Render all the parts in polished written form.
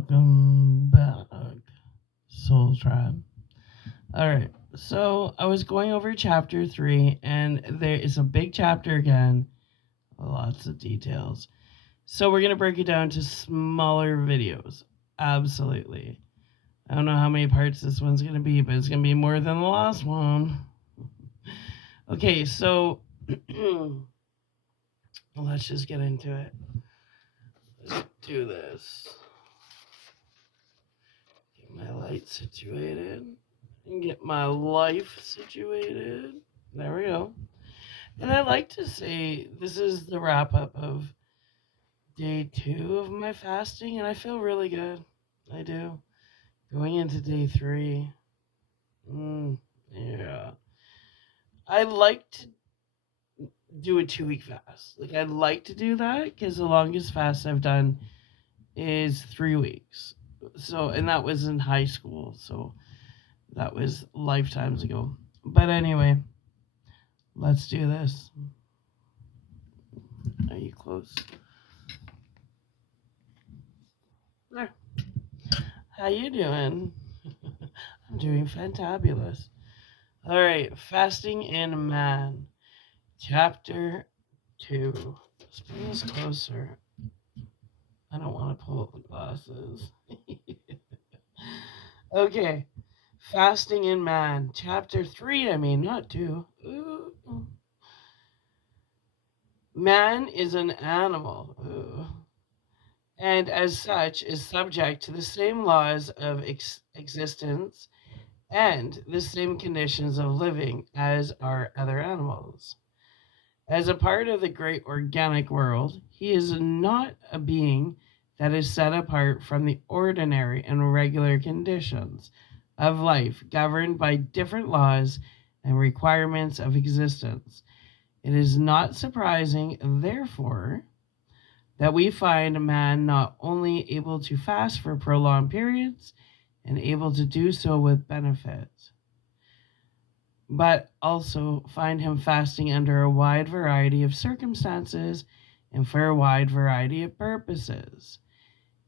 Welcome back, Soul Tribe. Alright, so I was going over chapter 3, and there is a big chapter again, lots of details. So we're going to break it down to smaller videos. Absolutely. I don't know how many parts this one's going to be, but it's going to be more than the last one. Okay, so let's just get into it. Let's do this. Get my light situated. And get my life situated. There we go. And I like to say this is the wrap up of day 2 of my fasting, and I feel really good. I do. Going into day 3. Yeah. I like to do a 2-week fast. Like, I'd like to do that because the longest fast I've done is 3 weeks. So, and that was in high school. So, that was lifetimes ago. But anyway, let's do this. Are you close? There. How you doing? I'm doing fantabulous. All right, fasting in man, chapter 2. Let's bring this closer. I don't want to pull up the glasses. Okay, fasting in man, chapter 3. I mean, not 2. Ooh. Man is an animal. Ooh. And as such is subject to the same laws of existence and the same conditions of living as are other animals. As a part of the great organic world, he is not a being that is set apart from the ordinary and regular conditions of life governed by different laws and requirements of existence. It is not surprising, therefore, that we find a man not only able to fast for prolonged periods and able to do so with benefit, but also find him fasting under a wide variety of circumstances and for a wide variety of purposes.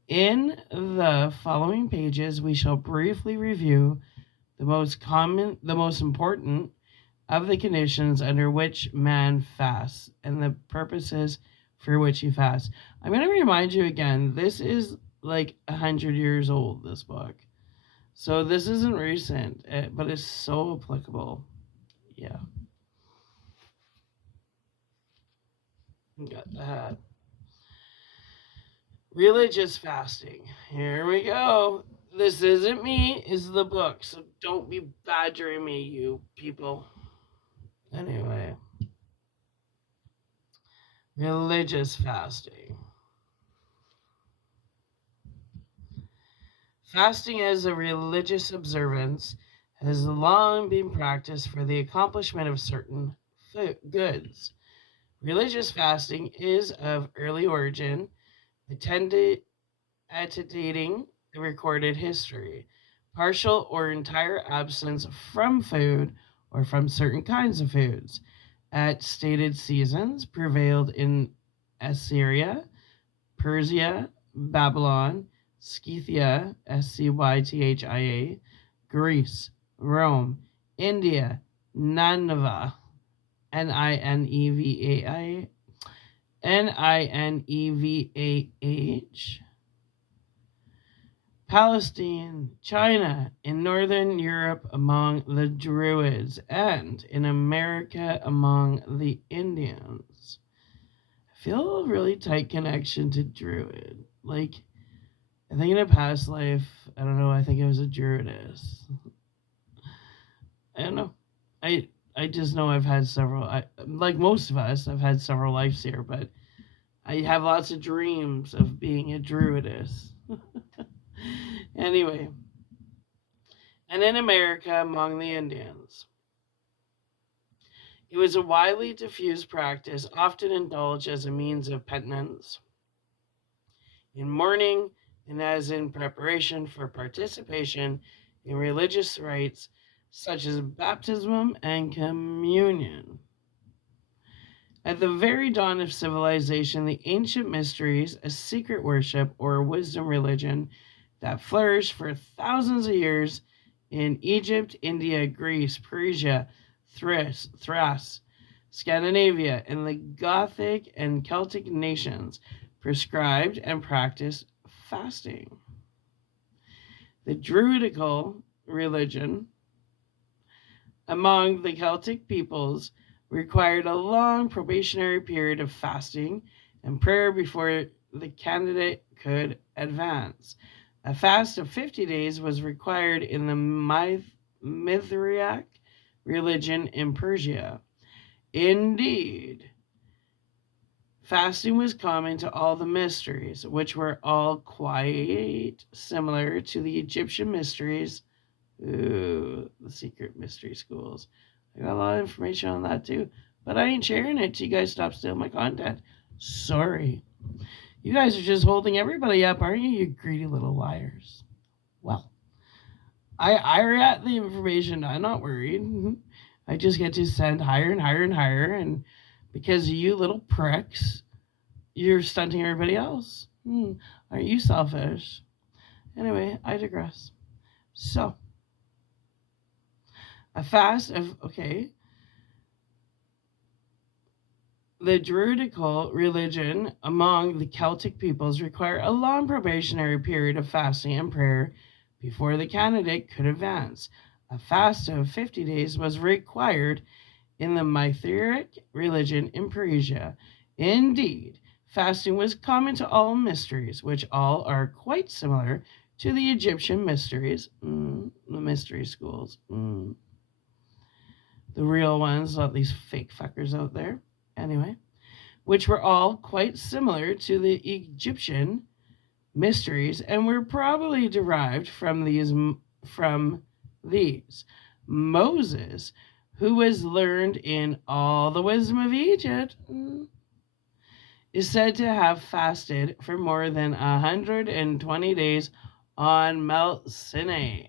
In the following pages, we shall briefly review the most important of the conditions under which man fasts and the purposes for which he fasts. I'm going to remind you again, this is like 100 years old, this book. So this isn't recent, but it's so applicable. Yeah. Got that. Religious fasting. Here we go. This isn't me, is the book. So don't be badgering me, you people. Anyway. Religious fasting. Fasting as a religious observance has long been practiced for the accomplishment of certain goods. Religious fasting is of early origin, antedating the recorded history. Partial or entire absence from food or from certain kinds of foods at stated seasons prevailed in Assyria, Persia, Babylon, Scythia, Scythia, Greece, Rome, India, Nineveh, Ninevah, Ninevah, Palestine, China, in Northern Europe among the Druids, and in America among the Indians. I feel a really tight connection to Druid. Like, I think in a past life, I don't know, I think I was a Druidess. I don't know. I just know I've had several, like most of us, I've had several lives here, but I have lots of dreams of being a Druidess. Anyway, and in America among the Indians. It was a widely diffused practice, often indulged as a means of penance, in mourning, and as in preparation for participation in religious rites such as baptism and communion. At the very dawn of civilization, the ancient mysteries, a secret worship or a wisdom religion, that flourished for thousands of years in Egypt, India, Greece, Persia, Thrace, Scandinavia, and the Gothic and Celtic nations prescribed and practiced fasting. The Druidical religion among the Celtic peoples required a long probationary period of fasting and prayer before the candidate could advance. A fast of 50 days was required in the Mithriac religion in Persia. Indeed, fasting was common to all the mysteries, which were all quite similar to the Egyptian mysteries. Ooh, the secret mystery schools. I got a lot of information on that too, but I ain't sharing it till you guys stop stealing my content. Sorry. You guys are just holding everybody up, aren't you, you greedy little liars? Well, I already got the information. I'm not worried. I just get to send higher and higher and higher, and because of you little pricks, you're stunting everybody else. Aren't you selfish? Anyway, I digress. So, a fast of, the Druidical religion among the Celtic peoples required a long probationary period of fasting and prayer before the candidate could advance. A fast of 50 days was required in the Mithriac religion in Persia. Indeed, fasting was common to all mysteries, which all are quite similar to the Egyptian mysteries. The mystery schools. The real ones, not these fake fuckers out there. Anyway, which were all quite similar to the Egyptian mysteries and were probably derived from these. Moses, who was learned in all the wisdom of Egypt, is said to have fasted for more than 120 days on Mount Sinai.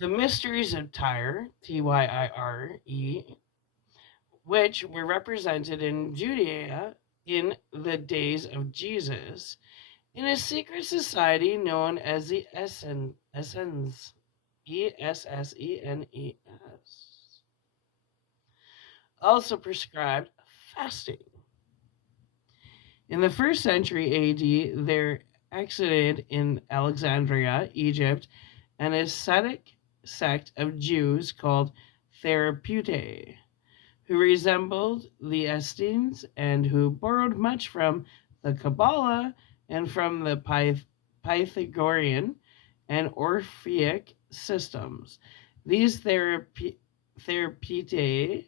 The mysteries of Tyre, Tyre, which were represented in Judea in the days of Jesus, in a secret society known as the Essenes, Essenes, also prescribed fasting. In the 1st century AD, there existed in Alexandria, Egypt, an ascetic sect of Jews called Therapeutae, who resembled the Essenes and who borrowed much from the Kabbalah and from the Pythagorean and Orphic systems. These Therapeutae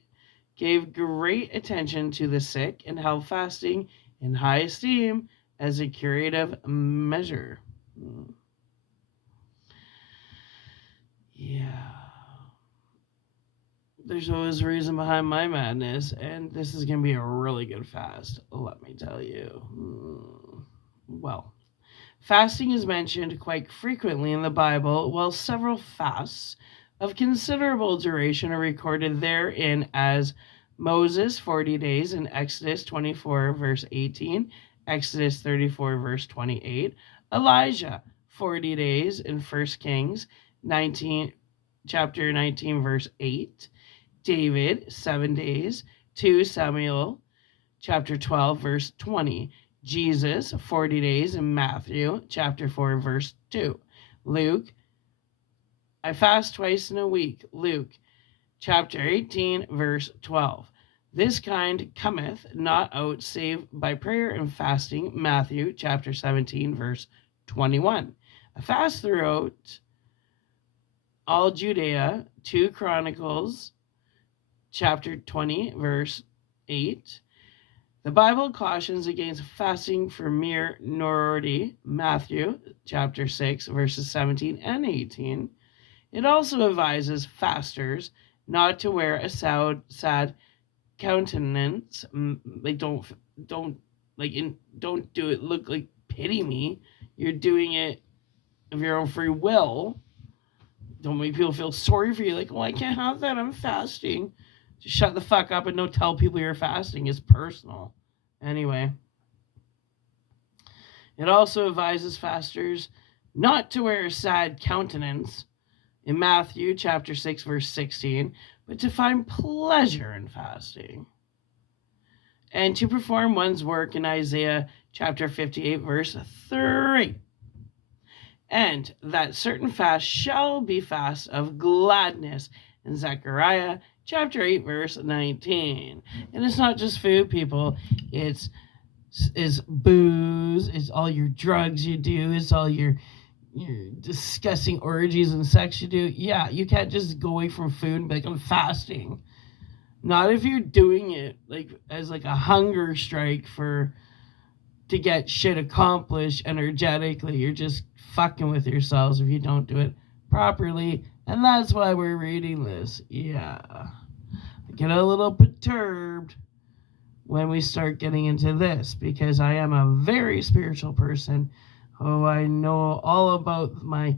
gave great attention to the sick and held fasting in high esteem as a curative measure. Yeah. There's always a reason behind my madness, and this is going to be a really good fast, let me tell you. Well, fasting is mentioned quite frequently in the Bible, while several fasts of considerable duration are recorded therein as Moses 40 days in Exodus 24 verse 18, Exodus 34 verse 28, Elijah 40 days in 1 Kings chapter 19 verse 8, David 7 days, 2 Samuel chapter 12 verse 20, Jesus 40 days in Matthew chapter 4 verse 2, Luke, I fast twice in a week, Luke chapter 18 verse 12. This kind cometh not out save by prayer and fasting, Matthew chapter 17 verse 21. A fast throughout all Judea, 2 Chronicles chapter 20 verse 8. The Bible cautions against fasting for mere nudity, Matthew chapter 6 verses 17 and 18. It also advises fasters not to wear a sad countenance. Like don't do it. Look like pity me. You're doing it of your own free will. Don't make people feel sorry for you. Like, I can't have that. I'm fasting. Just shut the fuck up and don't tell people you're fasting. It's personal. Anyway, it also advises fasters not to wear a sad countenance in Matthew chapter 6 verse 16, but to find pleasure in fasting, and to perform one's work in Isaiah chapter 58 verse 3. And that certain fast shall be fast of gladness in Zechariah chapter 8 verse 19. And it's not just food, people. It's booze, it's all your drugs you do, it's all your disgusting orgies and sex you do. Yeah, you can't just go away from food and be like, I'm fasting. Not if you're doing it like as like a hunger strike to get shit accomplished energetically. You're just fucking with yourselves if you don't do it properly. And that's why we're reading this. Yeah. I get a little perturbed when we start getting into this, because I am a very spiritual person. Oh, I know all about my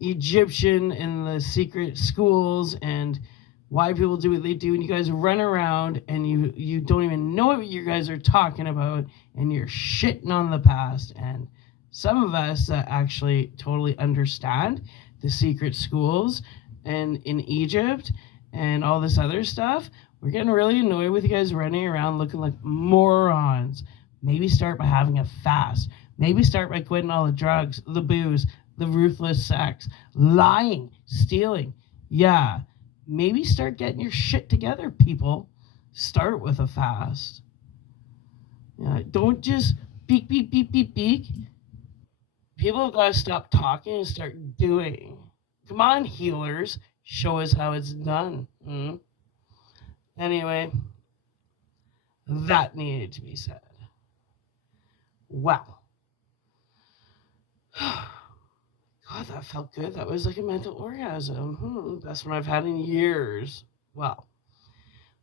Egyptian and the secret schools and why people do what they do, and you guys run around and you don't even know what you guys are talking about, and you're shitting on the past. And some of us that actually totally understand the secret schools and in Egypt and all this other stuff, we're getting really annoyed with you guys running around looking like morons. Maybe start by having a fast. Maybe start by quitting all the drugs, the booze, the ruthless sex, lying, stealing. Yeah. Maybe start getting your shit together, people. Start with a fast. Yeah, don't just beak, beak, beak, beak, beak. People have got to stop talking and start doing. Come on, healers. Show us how it's done. Anyway, that needed to be said. Wow. God, that felt good. That was like a mental orgasm. Best one I've had in years. Well,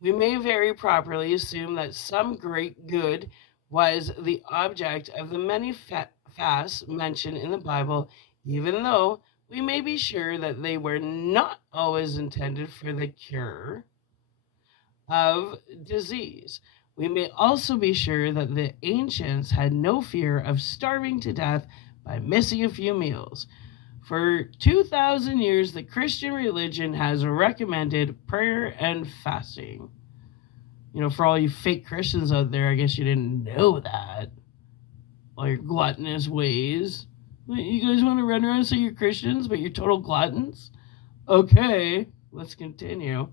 we may very properly assume that some great good was the object of the many fasts mentioned in the Bible, even though we may be sure that they were not always intended for the cure of disease. We may also be sure that the ancients had no fear of starving to death by missing a few meals. For 2,000 years, the Christian religion has recommended prayer and fasting. For all you fake Christians out there, I guess you didn't know that. All your gluttonous ways. You guys want to run around and say you're Christians, but you're total gluttons? Okay, let's continue.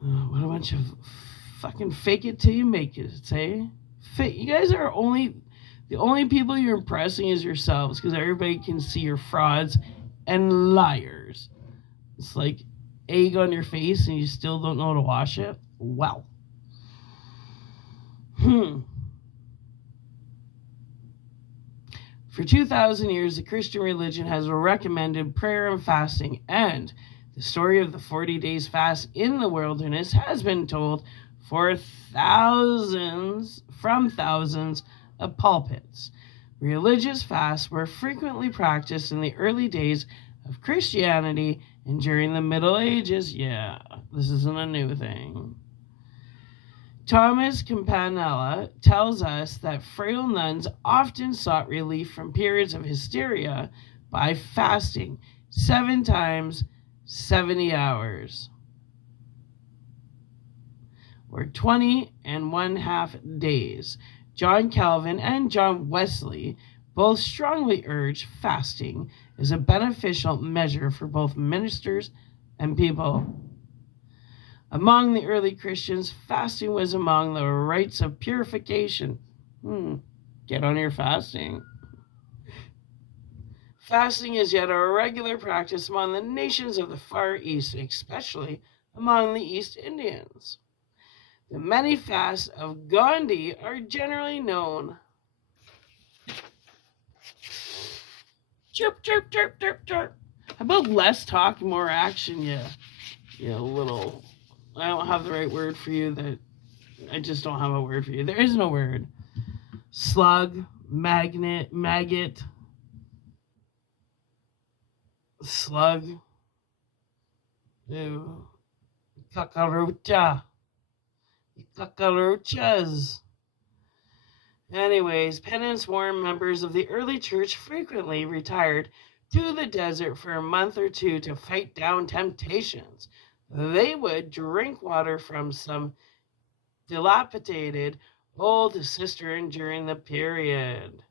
What a bunch of fucking fake it till you make it, say? You guys are the only people you're impressing is yourselves, because everybody can see you're frauds and liars. It's like egg on your face and you still don't know how to wash it. Wow. For 2,000 years, the Christian religion has recommended prayer and fasting, and the story of the 40 days fast in the wilderness has been told from thousands of pulpits. Religious fasts were frequently practiced in the early days of Christianity and during the Middle Ages. Yeah, this isn't a new thing. Thomas Campanella tells us that frail nuns often sought relief from periods of hysteria by fasting 7 times 70 hours, or 20½ days. John Calvin and John Wesley both strongly urged fasting as a beneficial measure for both ministers and people. Among the early Christians, fasting was among the rites of purification. Get on your fasting. Fasting is yet a regular practice among the nations of the Far East, especially among the East Indians. The many fasts of Gandhi are generally known. Chirp, chirp, chirp, chirp, chirp. How about less talk, more action? Yeah, little. I don't have the right word for you. I just don't have a word for you. There is no word. Slug, maggot, slug, ew, Kakarucha. Kakaruchas. Anyways, penance worn members of the early church frequently retired to the desert for a month or two to fight down temptations. They would drink water from some dilapidated old cistern during the period.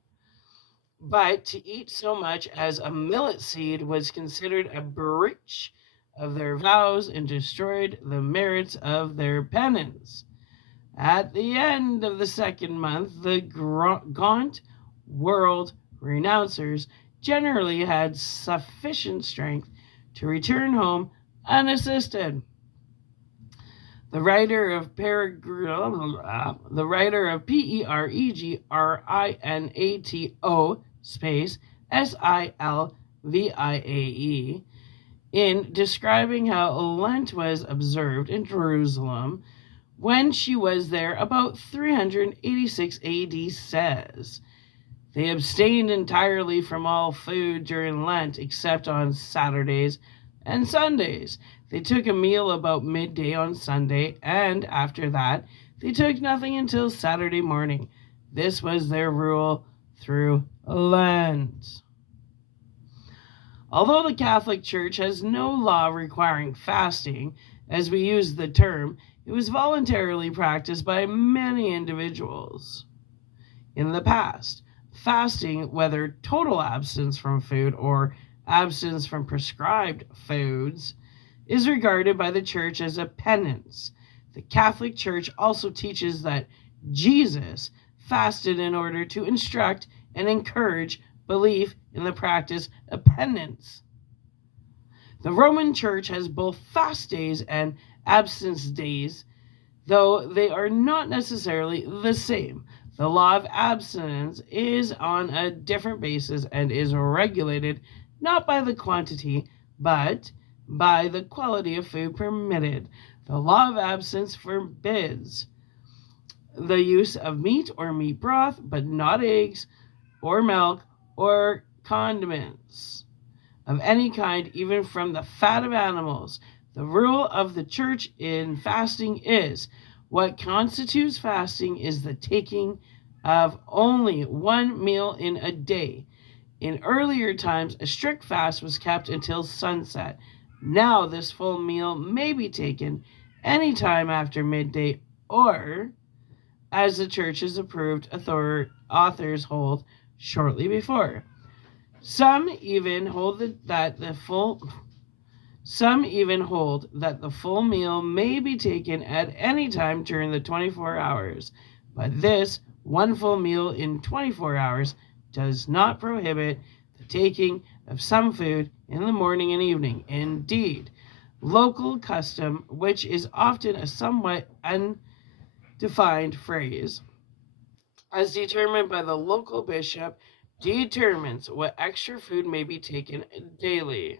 But to eat so much as a millet seed was considered a breach of their vows and destroyed the merits of their penance. At the end of the second month, the gaunt world renouncers generally had sufficient strength to return home unassisted. The writer of Peregrinato space Silviae in describing how Lent was observed in Jerusalem when she was there about 386 AD says, they abstained entirely from all food during Lent except on Saturdays and Sundays. They took a meal about midday on Sunday, and after that, they took nothing until Saturday morning. This was their rule through Lent. Although the Catholic Church has no law requiring fasting, as we use the term, it was voluntarily practiced by many individuals. In the past, fasting, whether total abstinence from food or abstinence from prescribed foods, is regarded by the Church as a penance. The Catholic Church also teaches that Jesus fasted in order to instruct and encourage belief in the practice of penance. The Roman Church has both fast days and abstinence days, though they are not necessarily the same. The law of abstinence is on a different basis and is regulated not by the quantity, but by the quality of food permitted. The law of abstinence forbids the use of meat or meat broth, but not eggs or milk or condiments of any kind, even from the fat of animals. The rule of the Church in fasting is, what constitutes fasting is the taking of only one meal in a day. In earlier times, a strict fast was kept until sunset. Now this full meal may be taken any time after midday, or, as the Church's approved authors hold, shortly before. Some even hold that the full meal may be taken at any time during the 24 hours, but this one full meal in 24 hours does not prohibit the taking of some food in the morning and evening. Indeed, local custom, which is often a somewhat undefined phrase, as determined by the local bishop, determines what extra food may be taken daily.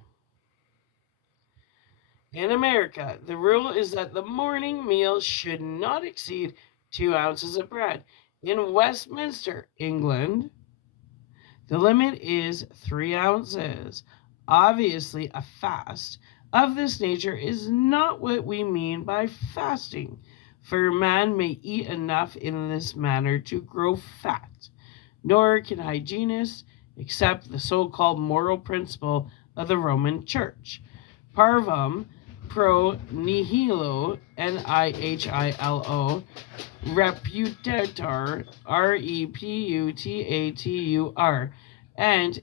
In America, the rule is that the morning meal should not exceed 2 ounces of bread. In Westminster, England, the limit is 3 ounces. Obviously, a fast of this nature is not what we mean by fasting, for a man may eat enough in this manner to grow fat, nor can hygienists accept the so-called moral principle of the Roman Church. Parvum pro nihilo, nihilo, reputator, reputatur, and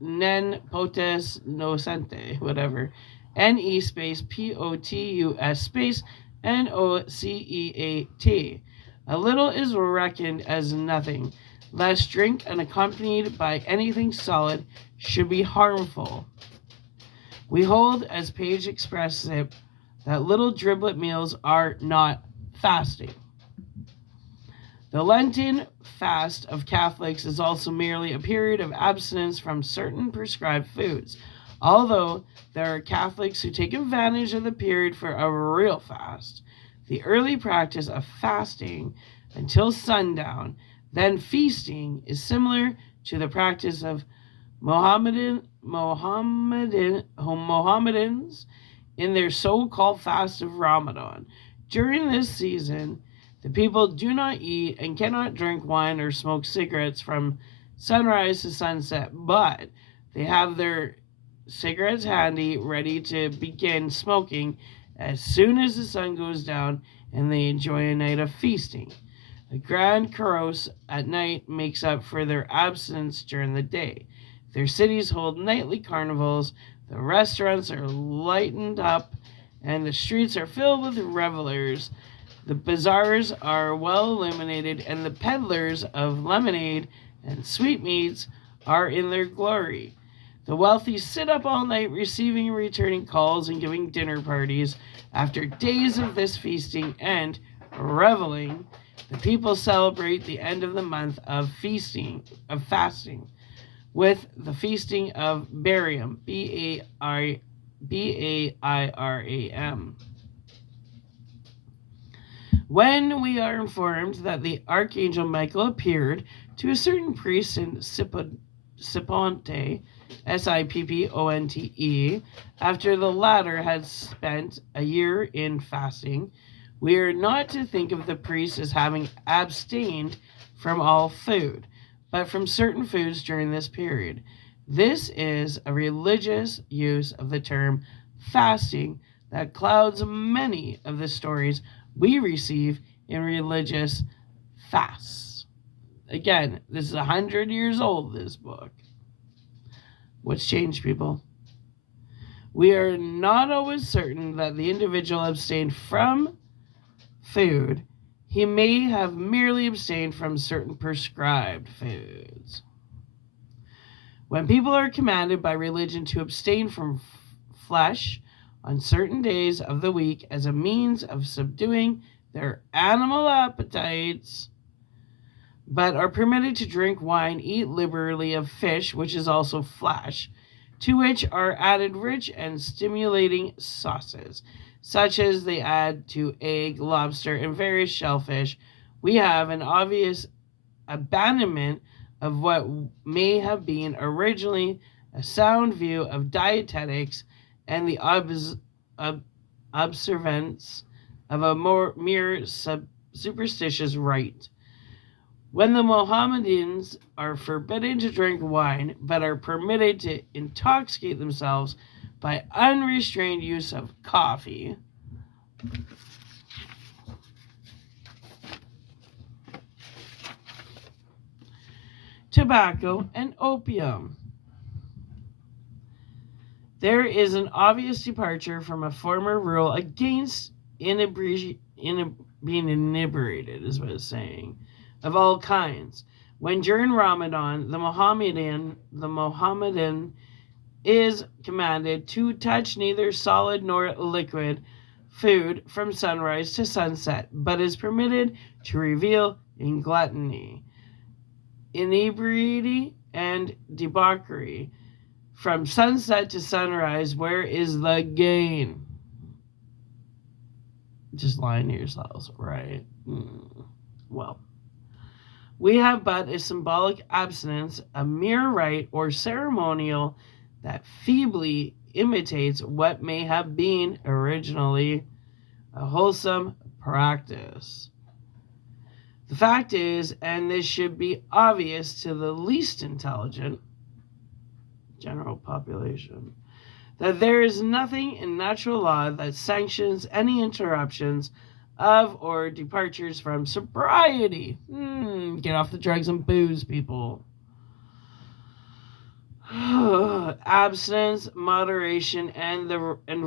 nen potes nocente, whatever, ne space potus space noceat. A little is reckoned as nothing. Less drink unaccompanied by anything solid should be harmful. We hold, as Page expresses it, that little driblet meals are not fasting. The Lenten fast of Catholics is also merely a period of abstinence from certain prescribed foods, although there are Catholics who take advantage of the period for a real fast. The early practice of fasting until sundown, then feasting, is similar to the practice of Mohammedans in their so-called fast of Ramadan. During this season, the people do not eat and cannot drink wine or smoke cigarettes from sunrise to sunset, but they have their cigarettes handy, ready to begin smoking as soon as the sun goes down, and they enjoy a night of feasting. The Grand Carouse at night makes up for their absence during the day. Their cities hold nightly carnivals, the restaurants are lightened up, and the streets are filled with revelers. The bazaars are well illuminated, and the peddlers of lemonade and sweetmeats are in their glory. The wealthy sit up all night receiving and returning calls and giving dinner parties. After days of this feasting and reveling, the people celebrate the end of the month of fasting, with the feasting of Barium, Bairam. When we are informed that the Archangel Michael appeared to a certain priest in Sipponte, Sipponte, after the latter had spent a year in fasting, we are not to think of the priest as having abstained from all food, but from certain foods during this period. This is a religious use of the term fasting that clouds many of the stories we receive in religious fasts. Again, this is 100 years old, this book. What's changed, people? We are not always certain that the individual abstained from food. He may have merely abstained from certain prescribed foods. When people are commanded by religion to abstain from flesh on certain days of the week as a means of subduing their animal appetites, but are permitted to drink wine, eat liberally of fish, which is also flesh, to which are added rich and stimulating sauces, such as they add to egg, lobster, and various shellfish, we have an obvious abandonment of what may have been originally a sound view of dietetics and the observance of a mere superstitious rite. When the Mohammedans are forbidden to drink wine, but are permitted to intoxicate themselves by unrestrained use of coffee, tobacco, and opium, there is an obvious departure from a former rule against being inebriated, is what it's saying, of all kinds. When during Ramadan, the Mohammedan is commanded to touch neither solid nor liquid food from sunrise to sunset, but is permitted to revel in gluttony, inebriety, and debauchery from sunset to sunrise. Where is the gain? Just lying to yourselves, right? Well, we have but a symbolic abstinence, a mere rite or ceremonial that feebly imitates what may have been originally a wholesome practice. The fact is, and this should be obvious to the least intelligent general population, that there is nothing in natural law that sanctions any interruptions of or departures from sobriety. Get off the drugs and booze, people. Abstinence, moderation, and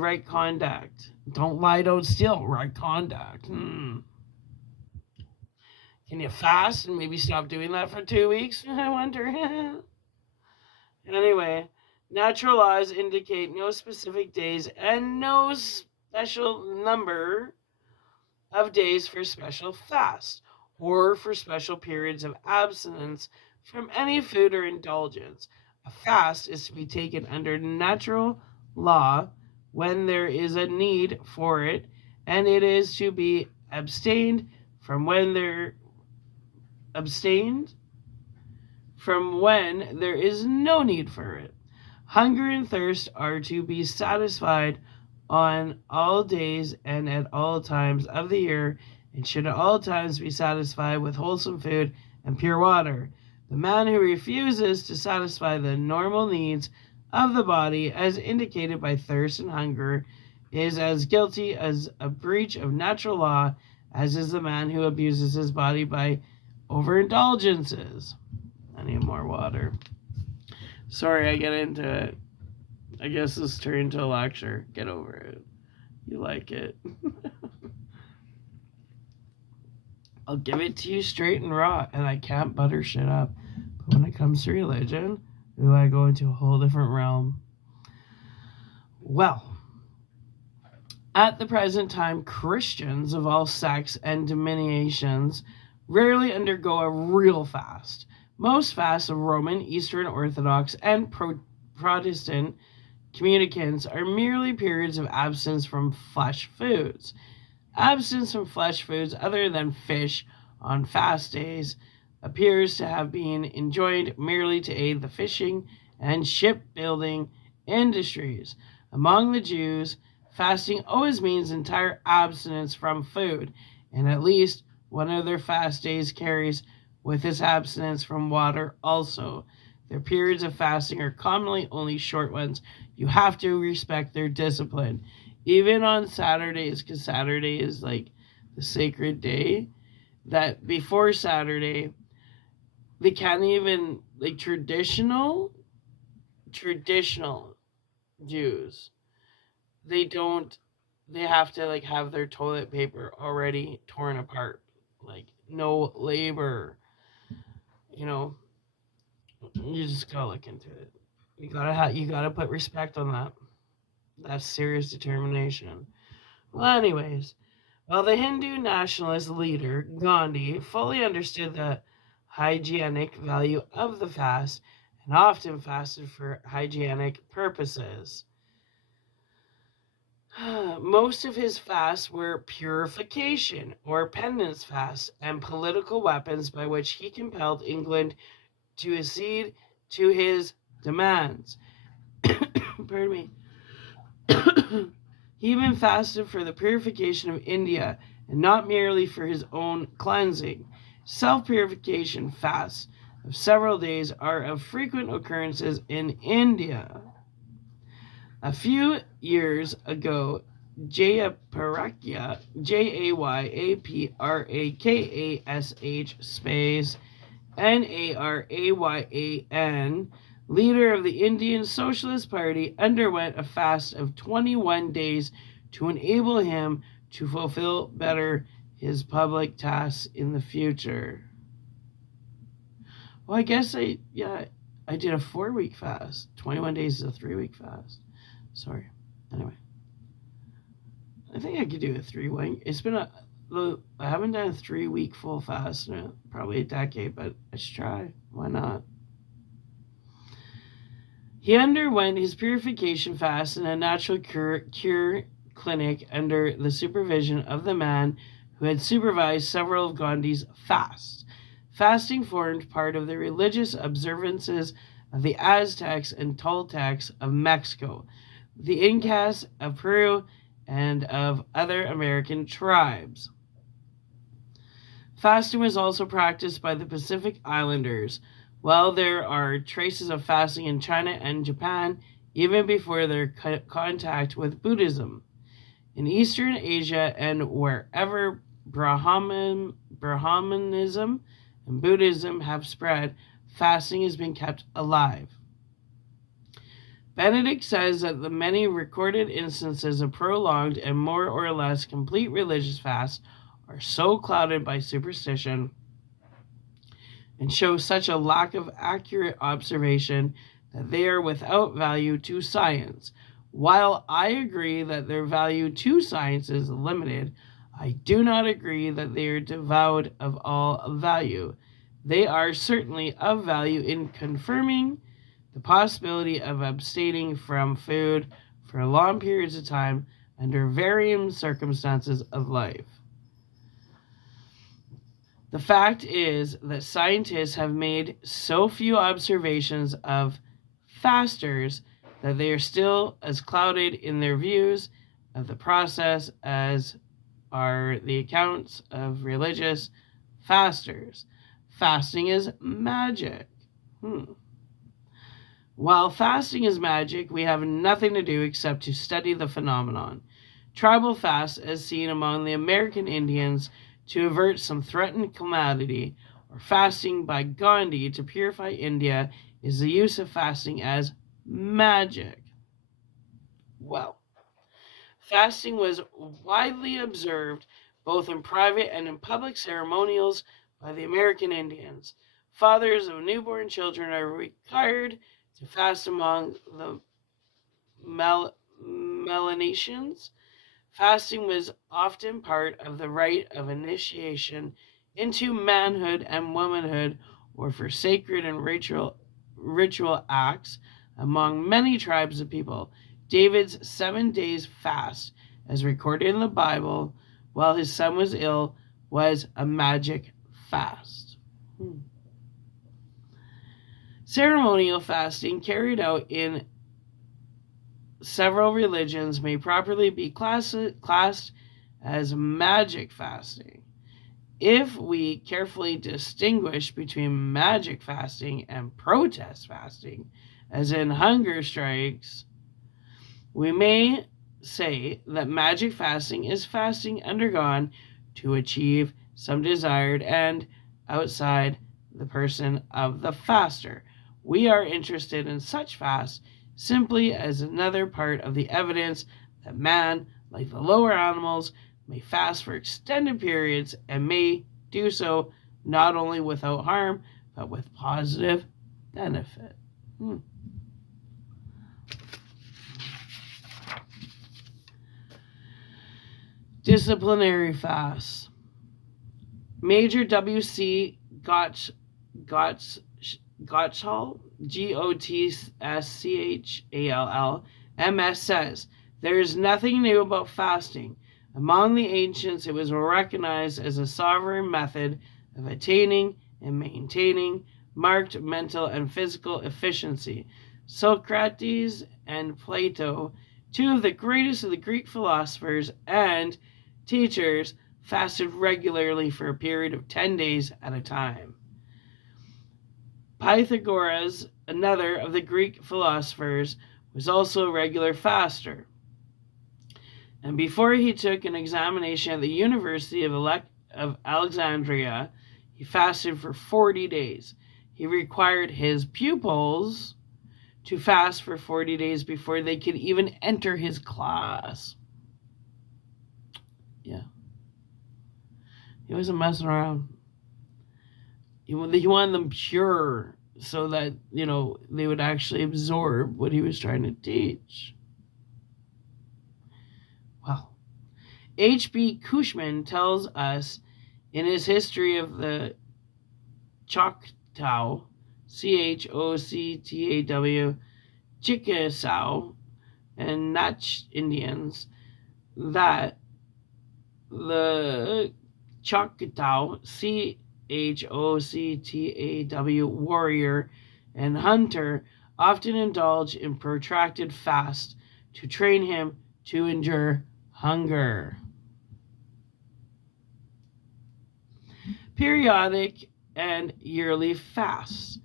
right conduct. Don't lie, don't steal. Right conduct. Can you fast and maybe stop doing that for 2 weeks? I wonder. Anyway, natural laws indicate no specific days and no special number of days for special fast or for special periods of abstinence from any food or indulgence. A fast is to be taken under natural law when there is a need for it, and it is to be abstained from when there is no need for it. Hunger and thirst are to be satisfied on all days and at all times of the year, and should at all times be satisfied with wholesome food and pure water. The man who refuses to satisfy the normal needs of the body, as indicated by thirst and hunger, is as guilty as a breach of natural law as is the man who abuses his body by overindulgences. I need more water. Sorry, I get into it. I guess this turned into a lecture. Get over it. You like it. I'll give it to you straight and raw, and I can't butter shit up. But when it comes to religion, I go into a whole different realm. Well, at the present time, Christians of all sects and denominations rarely undergo a real fast. Most fasts of Roman, Eastern Orthodox, and Protestant communicants are merely periods of abstinence from flesh foods. Abstinence from flesh foods other than fish on fast days appears to have been enjoined merely to aid the fishing and shipbuilding industries. Among the Jews, fasting always means entire abstinence from food, and at least one of their fast days carries with its abstinence from water also. Their periods of fasting are commonly only short ones. You have to respect their discipline. Even on Saturdays, because Saturday is like the sacred day, that before Saturday, they can't even, like traditional Jews, they have to like have their toilet paper already torn apart. Like no labor, you know, you just gotta look into it. You gotta put respect on that. That's serious determination. Well, anyways, while the Hindu nationalist leader Gandhi fully understood the hygienic value of the fast and often fasted for hygienic purposes, most of his fasts were purification or penance fasts and political weapons by which he compelled England to accede to his demands. Pardon me. He even fasted for the purification of India and not merely for his own cleansing. Self-purification fasts of several days are of frequent occurrences in India. A few years ago, Jayaprakash, Jayaprakash space Narayan, leader of the Indian Socialist Party, underwent a fast of 21 days to enable him to fulfill better his public tasks in the future. Well, I guess I did a 4-week fast. 21 days is a 3-week fast. Sorry. Anyway, I think I could do a 3-week. I haven't done a 3-week full fast in probably a decade, but I should try. Why not? He underwent his purification fast in a natural cure clinic under the supervision of the man who had supervised several of Gandhi's fasts. Fasting formed part of the religious observances of the Aztecs and Toltecs of Mexico, the Incas of Peru, and of other American tribes. Fasting was also practiced by the Pacific Islanders. While there are traces of fasting in China and Japan, even before their contact with Buddhism. In Eastern Asia and wherever Brahmanism and Buddhism have spread, fasting has been kept alive. Benedict says that the many recorded instances of prolonged and more or less complete religious fasts are so clouded by superstition and show such a lack of accurate observation that they are without value to science. While I agree that their value to science is limited, I do not agree that they are devoid of all value. They are certainly of value in confirming the possibility of abstaining from food for long periods of time under varying circumstances of life. The fact is that scientists have made so few observations of fasters that they are still as clouded in their views of the process, as are the accounts of religious fasters. Fasting is magic. While fasting is magic, we have nothing to do except to study the phenomenon. Tribal fasts, as seen among the American Indians to avert some threatened calamity, or fasting by Gandhi to purify India, is the use of fasting as magic. Well, fasting was widely observed both in private and in public ceremonials by the American Indians. Fathers of newborn children are required to fast among the Melanesians. Fasting was often part of the rite of initiation into manhood and womanhood, or for sacred and ritual acts among many tribes of people. David's 7 days fast, as recorded in the Bible, while his son was ill, was a magic fast. Ceremonial fasting carried out in several religions may properly be classed as magic fasting. If we carefully distinguish between magic fasting and protest fasting, as in hunger strikes, we may say that magic fasting is fasting undergone to achieve some desired end outside the person of the faster. We are interested in such fasts simply as another part of the evidence that man, like the lower animals, may fast for extended periods and may do so not only without harm, but with positive benefit. Disciplinary fasts. Major W.C. Gottschall, Gotschall, MS says, there is nothing new about fasting. Among the ancients, it was recognized as a sovereign method of attaining and maintaining marked mental and physical efficiency. Socrates and Plato, two of the greatest of the Greek philosophers and teachers, fasted regularly for a period of 10 days at a time. Pythagoras, another of the Greek philosophers, was also a regular faster. And before he took an examination at the University of Alexandria, he fasted for 40 days. He required his pupils to fast for 40 days before they could even enter his class. Yeah. He wasn't messing around. He wanted them pure so that, they would actually absorb what he was trying to teach. Well, H.B. Cushman tells us in his history of the Choctaw, Choctaw, Chickasaw, and Natch Indians, that the Choctaw, Choctaw, warrior and hunter, often indulge in protracted fast to train him to endure hunger. Periodic and yearly fasts.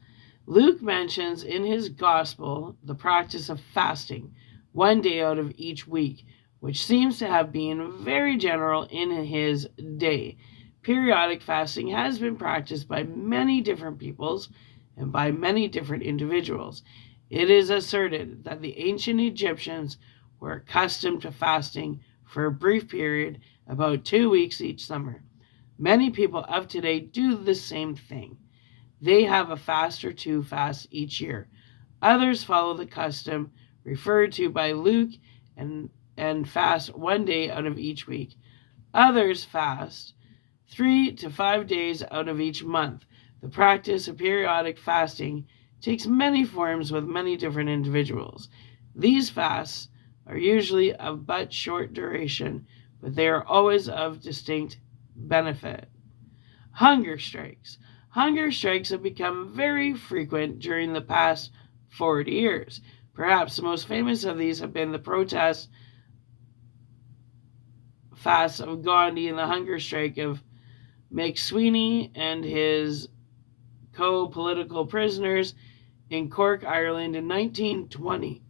Luke mentions in his gospel the practice of fasting 1 day out of each week, which seems to have been very general in his day. Periodic fasting has been practiced by many different peoples and by many different individuals. It is asserted that the ancient Egyptians were accustomed to fasting for a brief period, about 2 weeks each summer. Many people of today do the same thing. They have a fast or two fasts each year. Others follow the custom referred to by Luke and fast 1 day out of each week. Others fast 3 to 5 days out of each month. The practice of periodic fasting takes many forms with many different individuals. These fasts are usually of but short duration, but they are always of distinct benefit. Hunger strikes. Hunger strikes have become very frequent during the past 40 years. Perhaps the most famous of these have been the protests fasts of Gandhi and the hunger strike of McSweeney and his co-political prisoners in Cork, Ireland in 1920.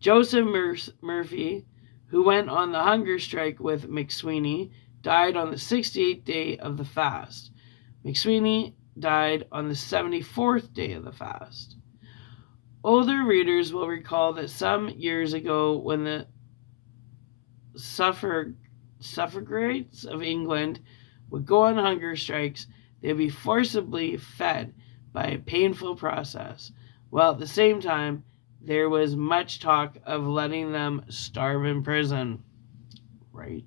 Joseph Murphy, who went on the hunger strike with McSweeney, died on the 68th day of the fast. McSweeney died on the 74th day of the fast. Older readers will recall that some years ago, when the suffragettes of England would go on hunger strikes, they would be forcibly fed by a painful process, while at the same time there was much talk of letting them starve in prison. Right?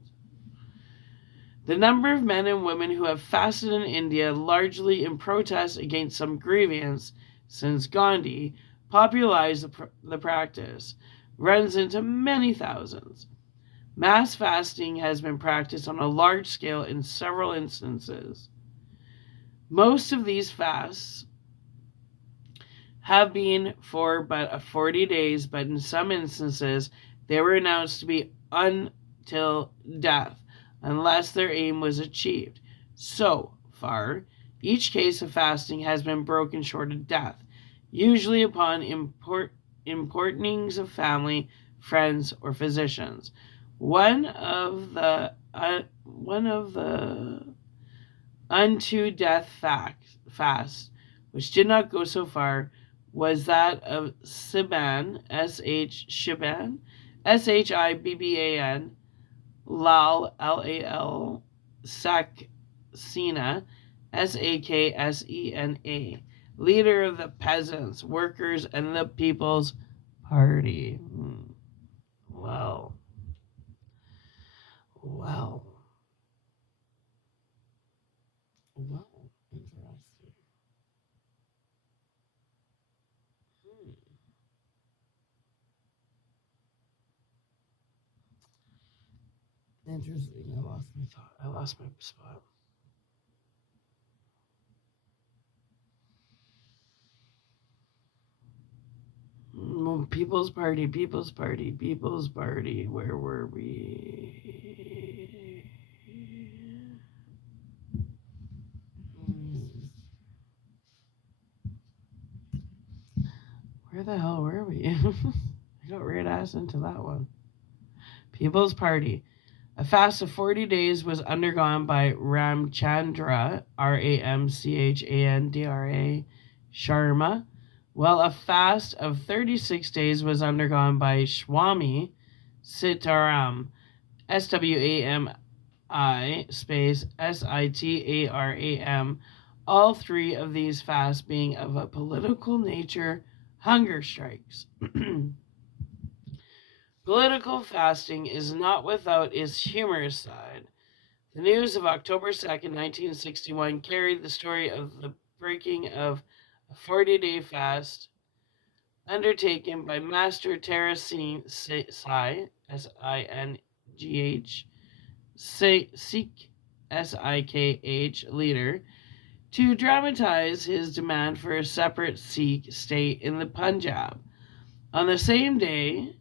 The number of men and women who have fasted in India, largely in protest against some grievance since Gandhi popularized the practice, runs into many thousands. Mass fasting has been practiced on a large scale in several instances. Most of these fasts have been for but 40 days, but in some instances they were announced to be until death, unless their aim was achieved. So far, each case of fasting has been broken short of death, usually upon importunings of family, friends, or physicians. One of the unto death fasts, which did not go so far, was that of Shibban, Shibban, Shibban, Lal, Lal, Saxena, Saksena, leader of the peasants, workers, and the People's Party. Well, interesting. Interesting. I lost my thought. I lost my spot. People's Party, People's Party, People's Party. Where were we? Where the hell were we? I got right ass into that one. People's Party. A fast of 40 days was undergone by Ramchandra, Ramchandra Sharma, while a fast of 36 days was undergone by Swami Sitaram, Swami space Sitaram, all three of these fasts being of a political nature, hunger strikes. Political fasting is not without its humorous side. The news of October 2nd, 1961 carried the story of the breaking of a 40-day fast undertaken by Master Tara Singh, Singh, Sikh, Sikh leader, to dramatize his demand for a separate Sikh state in the Punjab. On the same day,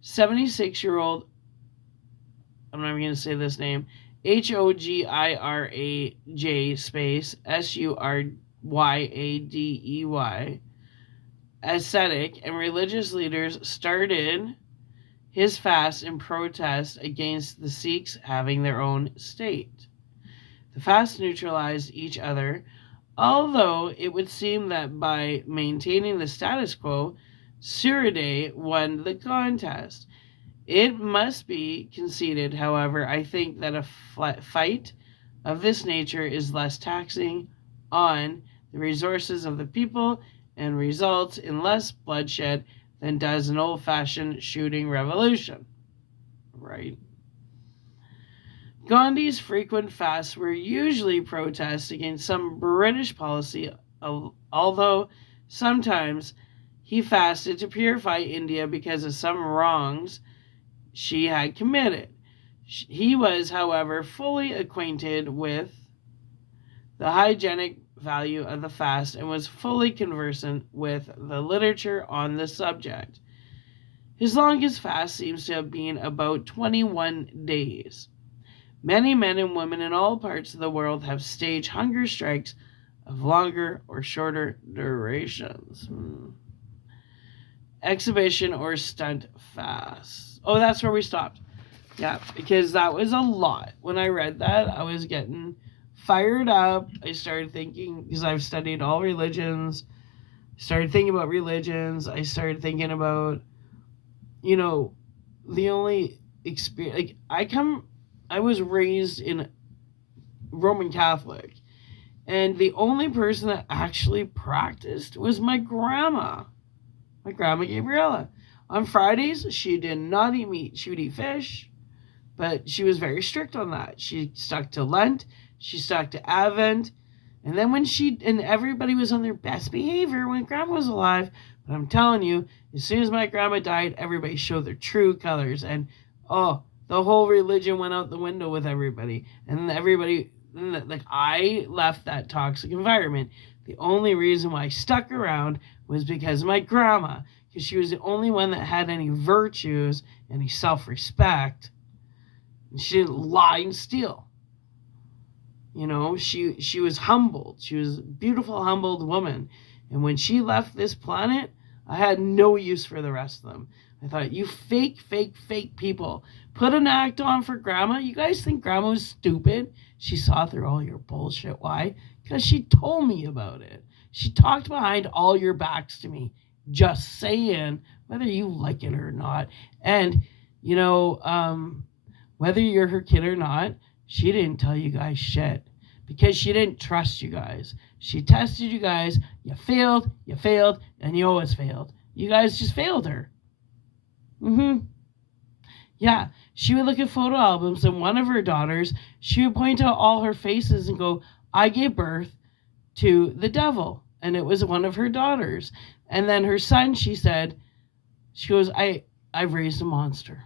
76-year-old, I'm not even going to say this name, Hogiraj space Suryaddey, ascetic and religious leaders started his fast in protest against the Sikhs having their own state. The fast neutralized each other, although it would seem that by maintaining the status quo, Suryaddey won the contest. It must be conceded, however, I think that a fight of this nature is less taxing on the resources of the people and results in less bloodshed than does an old-fashioned shooting revolution. Right? Gandhi's frequent fasts were usually protests against some British policy, although sometimes he fasted to purify India because of some wrongs she had committed. He was, however, fully acquainted with the hygienic value of the fast and was fully conversant with the literature on the subject. His longest fast seems to have been about 21 days. Many men and women in all parts of the world have staged hunger strikes of longer or shorter durations. Exhibition or stunt fast. Oh, that's where we stopped. Yeah, because that was a lot. When I read that, I was getting fired up. I started thinking, because I've studied all religions, started thinking about religions. I started thinking about, you know, the only experience, like, I was raised in Roman Catholic, and the only person that actually practiced was my grandma Gabriella. On Fridays, she did not eat meat. She would eat fish, but she was very strict on that. She stuck to Lent, she stuck to Advent, and then and everybody was on their best behavior when grandma was alive. But I'm telling you, as soon as my grandma died, everybody showed their true colors, and oh, the whole religion went out the window with everybody. And everybody, like, I left that toxic environment. The only reason why I stuck around was because of my grandma, because she was the only one that had any virtues, any self-respect. She didn't lie and steal. She was humbled. She was a beautiful, humbled woman. And when she left this planet, I had no use for the rest of them. I thought, you fake, fake, fake people. Put an act on for grandma. You guys think grandma was stupid? She saw through all your bullshit. Why? Because she told me about it. She talked behind all your backs to me. Just saying, whether you like it or not. And, whether you're her kid or not, she didn't tell you guys shit. Because she didn't trust you guys. She tested you guys. You failed, and you always failed. You guys just failed her. Yeah, she would look at photo albums, and one of her daughters, she would point out all her faces and go, I gave birth to the devil. And it was one of her daughters. And then her son, she goes, I've raised a monster.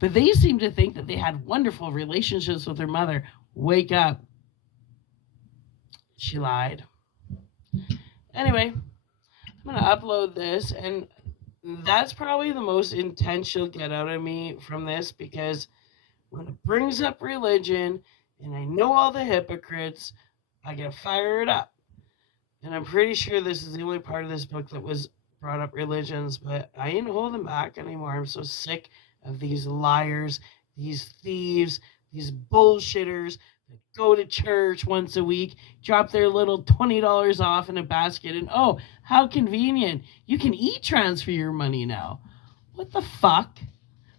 But they seem to think that they had wonderful relationships with her mother. Wake up. She lied. Anyway, I'm going to upload this, and that's probably the most intense you'll get out of me from this, because when it brings up religion and I know all the hypocrites, I get fired up. And I'm pretty sure this is the only part of this book that was brought up religions, but I ain't holding back anymore. I'm so sick of these liars, these thieves, these bullshitters that go to church once a week, drop their little $20 off in a basket, and oh, how convenient. You can e-transfer your money now. What the fuck?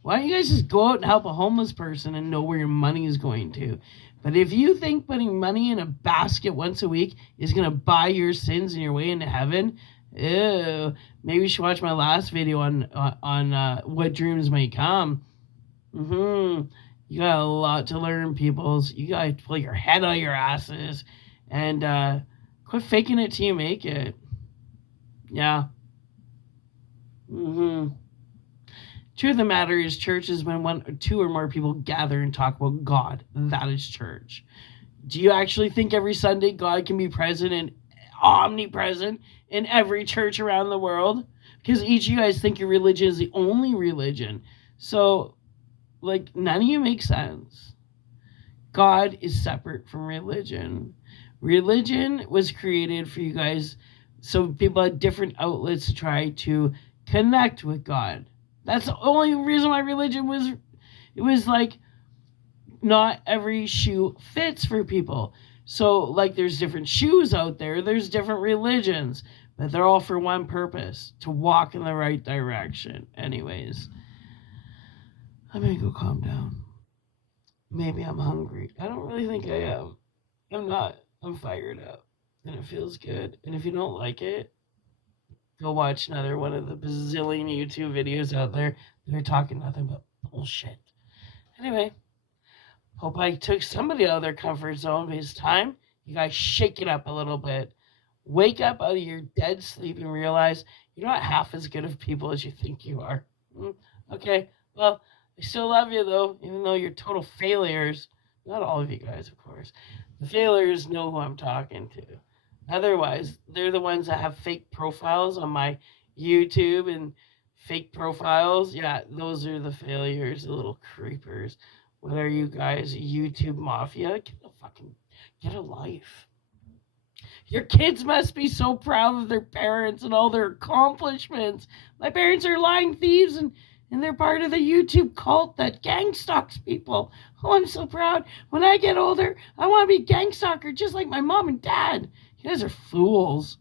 Why don't you guys just go out and help a homeless person and know where your money is going to? But if you think putting money in a basket once a week is going to buy your sins and your way into heaven, ew, maybe you should watch my last video on what dreams may come. You got a lot to learn, peoples. You got to pull your head out of your asses and quit faking it till you make it. Yeah. Truth of the matter is, church is when one or two or more people gather and talk about God. That is church. Do you actually think every Sunday God can be present and omnipresent in every church around the world? Because each of you guys think your religion is the only religion. So, none of you make sense. God is separate from religion. Religion was created for you guys so people had different outlets to try to connect with God. That's the only reason why religion was, it was not every shoe fits for people. So, there's different shoes out there, there's different religions, but they're all for one purpose, to walk in the right direction. Anyways, I'm gonna go calm down. Maybe I'm hungry. I don't really think I am. I'm not. I'm fired up, and it feels good. And if you don't like it, go watch another one of the bazillion YouTube videos out there that are talking nothing but bullshit. Anyway, hope I took somebody out of their comfort zone, but it's time you guys shake it up a little bit. Wake up out of your dead sleep and realize you're not half as good of people as you think you are. Okay, well, I still love you, though, even though you're total failures. Not all of you guys, of course. The failures know who I'm talking to. Otherwise, they're the ones that have fake profiles on my YouTube and fake profiles. Yeah, those are the failures, the little creepers. What are you guys, YouTube mafia? Get a life. Your kids must be so proud of their parents and all their accomplishments. My parents are lying thieves and they're part of the YouTube cult that gang stalks people. Oh, I'm so proud. When I get older, I want to be a gang stalker just like my mom and dad. You guys are fools.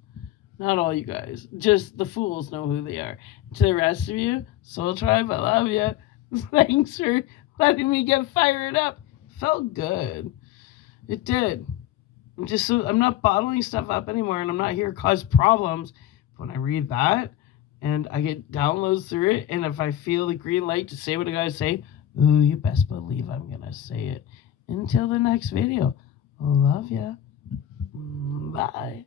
Not all you guys. Just the fools know who they are. To the rest of you, Soul Tribe, I love you. Thanks for letting me get fired up. Felt good. It did. I'm not bottling stuff up anymore, and I'm not here to cause problems. But when I read that and I get downloads through it, and if I feel the green light to say what I gotta say, ooh, you best believe I'm gonna say it. Until the next video, love ya. Bye.